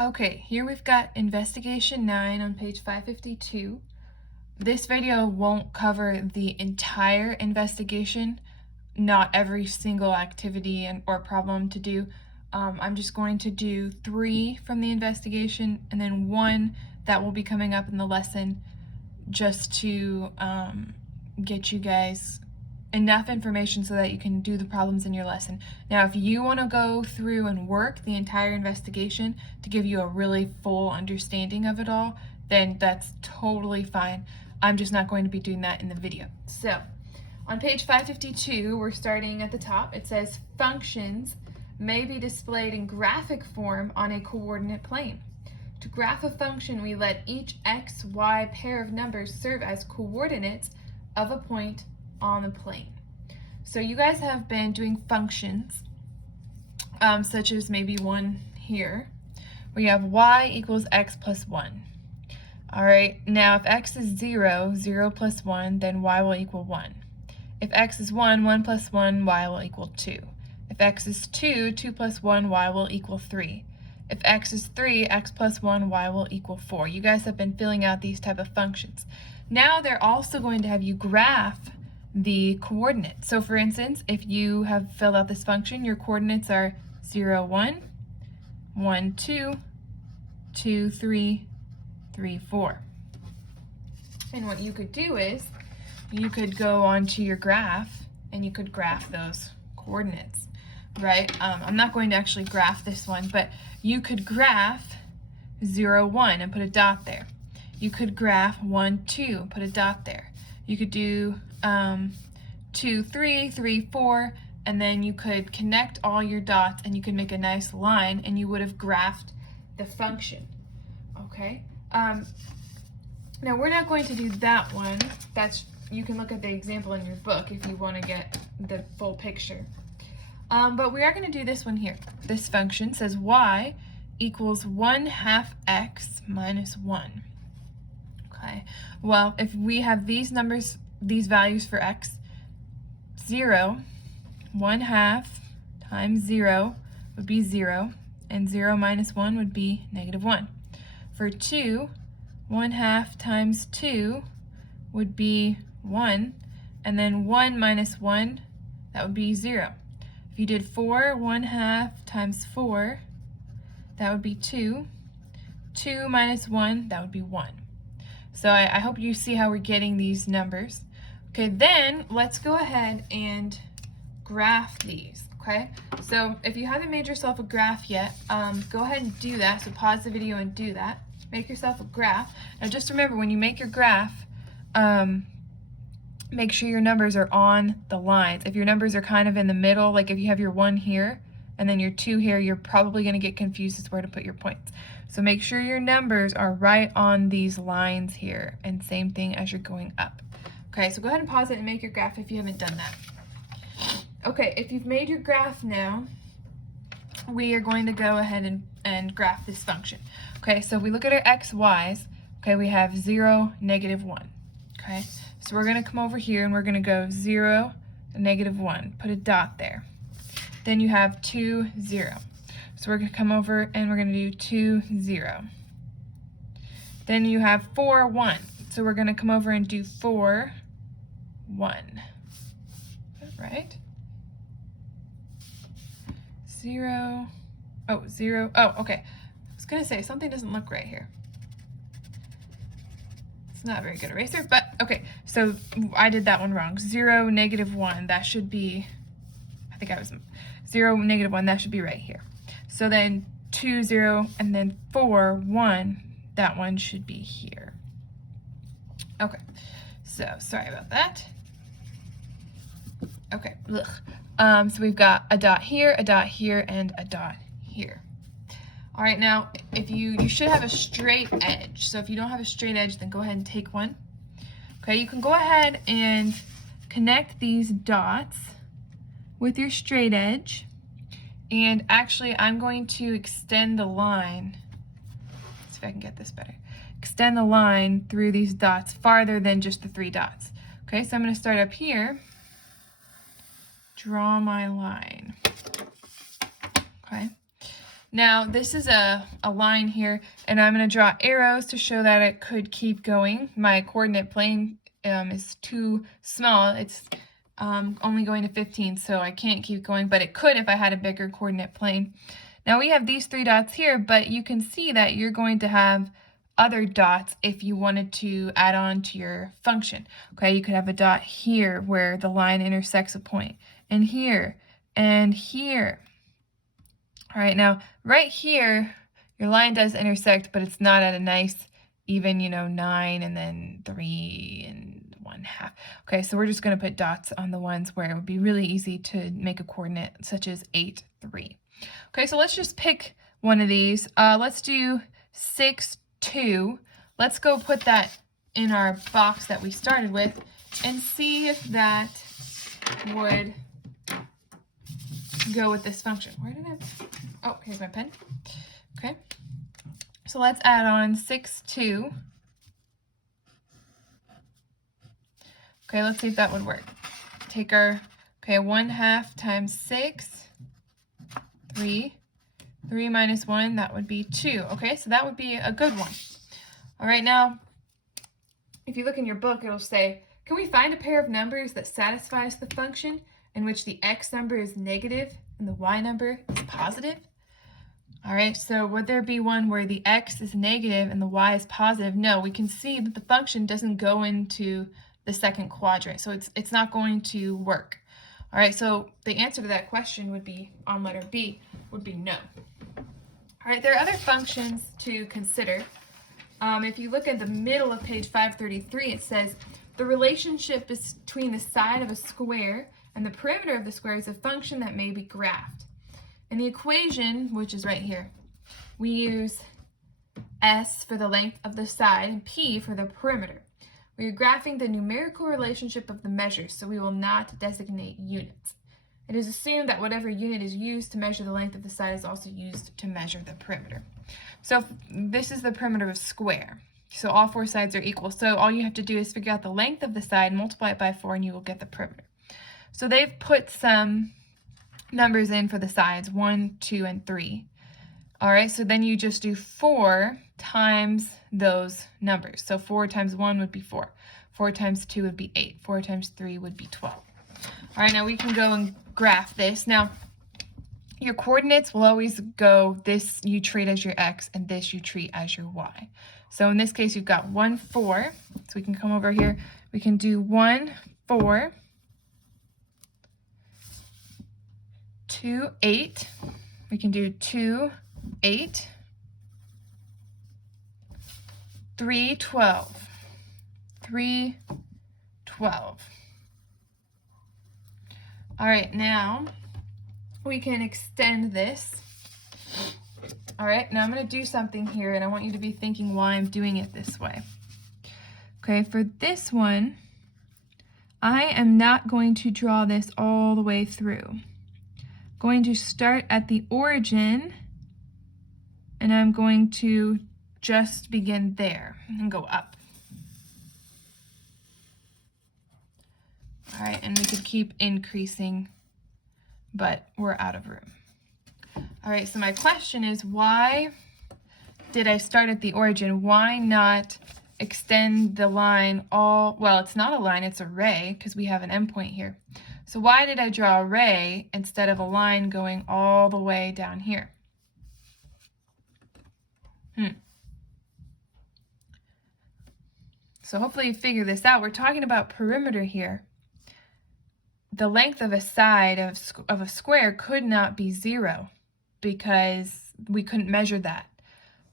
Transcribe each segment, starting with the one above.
Okay, here we've got Investigation 9 on page 552. This video won't cover the entire investigation, not every single activity or problem to do. I'm just going to do 3 from the investigation and then 1 that will be coming up in the lesson just to get you guys enough information so that you can do the problems in your lesson. Now, if you want to go through and work the entire investigation to give you a really full understanding of it all, then that's totally fine. I'm just not going to be doing that in the video. So, on page 552, we're starting at the top. It says, functions may be displayed in graphic form on a coordinate plane. To graph a function, we let each x, y pair of numbers serve as coordinates of a point on the plane. So you guys have been doing functions, such as maybe one here, where you have y equals x plus 1. All right, now if x is 0, 0 plus 1, then y will equal 1. If x is 1, 1 plus 1, y will equal 2. If x is 2, 2 plus 1, y will equal 3. If x is 3, x plus 1, y will equal 4. You guys have been filling out these type of functions. Now they're also going to have you graph the coordinates. So for instance, if you have filled out this function, your coordinates are 0, 1, 1, 2, 2, 3, 3, 4. And what you could do is you could go onto your graph and you could graph those coordinates, right? I'm not going to actually graph this one, but you could graph 0, 1 and put a dot there. You could graph 1, 2, put a dot there. You could do 2, 3, 3, 4, and then you could connect all your dots and you could make a nice line and you would have graphed the function, okay? Now we're not going to do that one. You can look at the example in your book if you want to get the full picture. But we are going to do this one here. This function says y equals 1/2 x minus 1. Okay, well, if we have these numbers, these values for x, 0, 1/2 times 0 would be 0, and 0 minus 1 would be -1. For 2, 1/2 times 2 would be 1, and then 1 minus 1, that would be 0. If you did 4, 1/2 times 4, that would be 2. 2 minus 1, that would be 1. So I hope you see how we're getting these numbers. Okay, then let's go ahead and graph these, okay? So if you haven't made yourself a graph yet, go ahead and do that. So pause the video and do that. Make yourself a graph. Now just remember, when you make your graph, make sure your numbers are on the lines. If your numbers are kind of in the middle, like if you have your 1 here and then your 2 here, you're probably going to get confused as where to put your points. So make sure your numbers are right on these lines here, and same thing as you're going up. Okay, so go ahead and pause it and make your graph if you haven't done that. Okay, if you've made your graph now, we are going to go ahead and graph this function. Okay, so if we look at our x, y's, okay, we have 0, -1. Okay, so we're going to come over here and we're going to go 0, -1, put a dot there. Then you have 2, 0. So we're going to come over and we're going to do 2, 0. Then you have 4, 1. So we're going to come over and do 4, 1. Right? 0. Oh, 0. Oh, okay. I was going to say something doesn't look right here. It's not a very good eraser, but okay. So I did that one wrong. 0, -1. That should be, I think I was 0, -1. That should be right here. So then 2, 0, and then 4, 1. That one should be here. Okay. So sorry about that. Okay. So we've got a dot here, and a dot here. All right, now if you should have a straight edge. So if you don't have a straight edge, then go ahead and take one. Okay, you can go ahead and connect these dots with your straight edge. And actually, I'm going to extend the line. Let's see if I can get this better. Extend the line through these dots farther than just the 3 dots. Okay, so I'm going to start up here. Draw my line. Okay. Now, this is a line here, and I'm going to draw arrows to show that it could keep going. My coordinate plane is too small. It's only going to 15, so I can't keep going, but it could if I had a bigger coordinate plane. Now, we have these 3 dots here, but you can see that you're going to have other dots if you wanted to add on to your function. Okay, you could have a dot here where the line intersects a point, and here, and here. All right, now right here, your line does intersect, but it's not at a nice even, 9 and then 3 and 1/2. Okay, so we're just going to put dots on the ones where it would be really easy to make a coordinate, such as 8, 3. Okay, so let's just pick one of these. Let's do 6, 2. Let's go put that in our box that we started with and see if that would go with this function. Where did oh, here's my pen. Okay, so let's add on 6, 2. Okay, let's see if that would work. Take our, 1/2 times 6, 3. 3 minus 1, that would be 2. Okay, so that would be a good one. All right, now, if you look in your book, it'll say, can we find a pair of numbers that satisfies the function in which the x number is negative and the y number is positive? All right, so would there be one where the x is negative and the y is positive? No, we can see that the function doesn't go into the second quadrant, so it's not going to work. All right, so the answer to that question would be, on letter B, would be no. All right, there are other functions to consider. If you look at the middle of page 533, it says, the relationship between the side of a square and the perimeter of the square is a function that may be graphed. In the equation, which is right here, we use S for the length of the side and P for the perimeter. We are graphing the numerical relationship of the measures, so we will not designate units. It is assumed that whatever unit is used to measure the length of the side is also used to measure the perimeter. So this is the perimeter of a square. So all 4 sides are equal. So all you have to do is figure out the length of the side, multiply it by 4, and you will get the perimeter. So they've put some numbers in for the sides, 1, 2, and 3. All right, so then you just do 4 times those numbers. So 4 times 1 would be 4. 4 times 2 would be 8. 4 times 3 would be 12. All right, now we can go and graph this. Now, your coordinates will always go, this you treat as your x, and this you treat as your y. So in this case, you've got 1, 4. So we can come over here. We can do 1, 4, 2, 8. We can do 2, 8, 3, 12, 3, 12. All right, now we can extend this. All right, now I'm going to do something here, and I want you to be thinking why I'm doing it this way. Okay, for this one, I am not going to draw this all the way through. I'm going to start at the origin, and I'm going to just begin there and go up. All right, and we could keep increasing, but we're out of room. All right, so my question is, why did I start at the origin? Why not extend the line all, well, it's not a line, it's a ray, because we have an endpoint here. So why did I draw a ray instead of a line going all the way down here? So hopefully you figure this out. We're talking about perimeter here. The length of a side of a square could not be 0 because we couldn't measure that,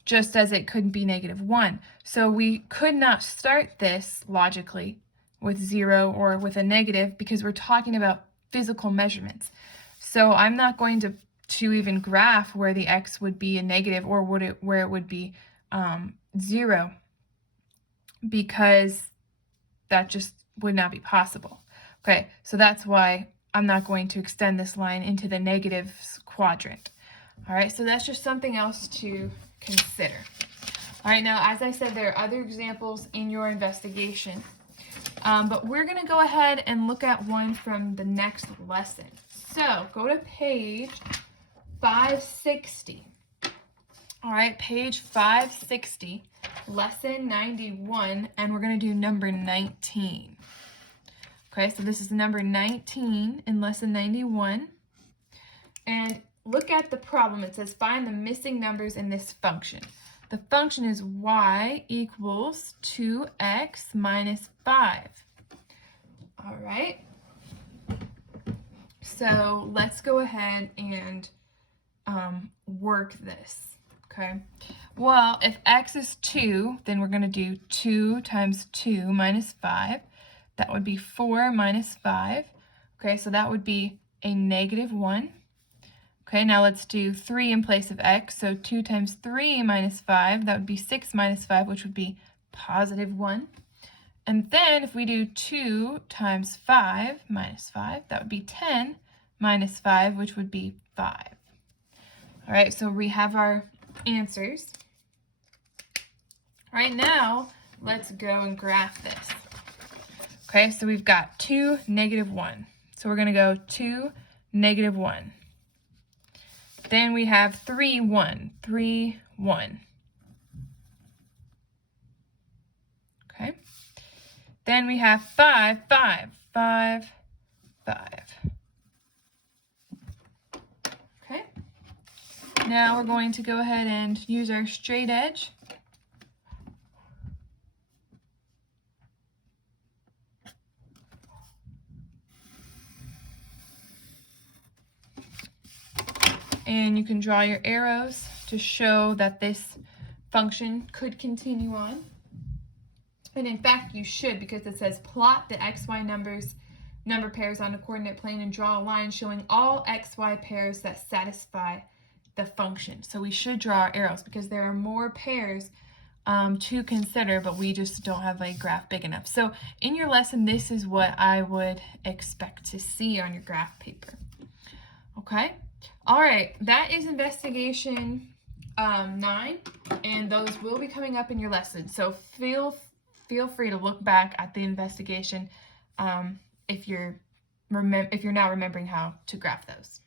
just as it couldn't be -1. So we could not start this logically with 0 or with a negative because we're talking about physical measurements. So I'm not going to even graph where the x would be a negative or where it would be 0, because that just would not be possible. Okay, so that's why I'm not going to extend this line into the negative quadrant. All right, so that's just something else to consider. All right, now, as I said, there are other examples in your investigation, but we're going to go ahead and look at one from the next lesson. So go to page 560. All right, page 560, lesson 91, and we're going to do number 19. Okay, so this is number 19 in lesson 91. And look at the problem. It says find the missing numbers in this function. The function is y equals 2x minus 5. All right. So let's go ahead and work this. Okay. Well, if x is 2, then we're going to do 2 times 2 minus 5. That would be 4 minus 5. Okay, so that would be a negative 1. Okay, now let's do 3 in place of x. So 2 times 3 minus 5, that would be 6 minus 5, which would be positive 1. And then if we do 2 times 5 minus 5, that would be 10 minus 5, which would be 5. All right, so we have our answers. All right, now let's go and graph this. Okay, so we've got 2, negative 1. So we're going to go 2, negative 1. Then we have 3, 1, 3, 1. Okay. Then we have 5, 5, 5, 5. Okay. Now we're going to go ahead and use our straight edge. And you can draw your arrows to show that this function could continue on. And in fact, you should, because it says plot the xy number pairs on a coordinate plane and draw a line showing all xy pairs that satisfy the function. So we should draw our arrows because there are more pairs to consider, but we just don't have a graph big enough. So in your lesson, this is what I would expect to see on your graph paper. Okay? All right, that is investigation 9, and those will be coming up in your lesson. So feel free to look back at the investigation if you're now remembering how to graph those.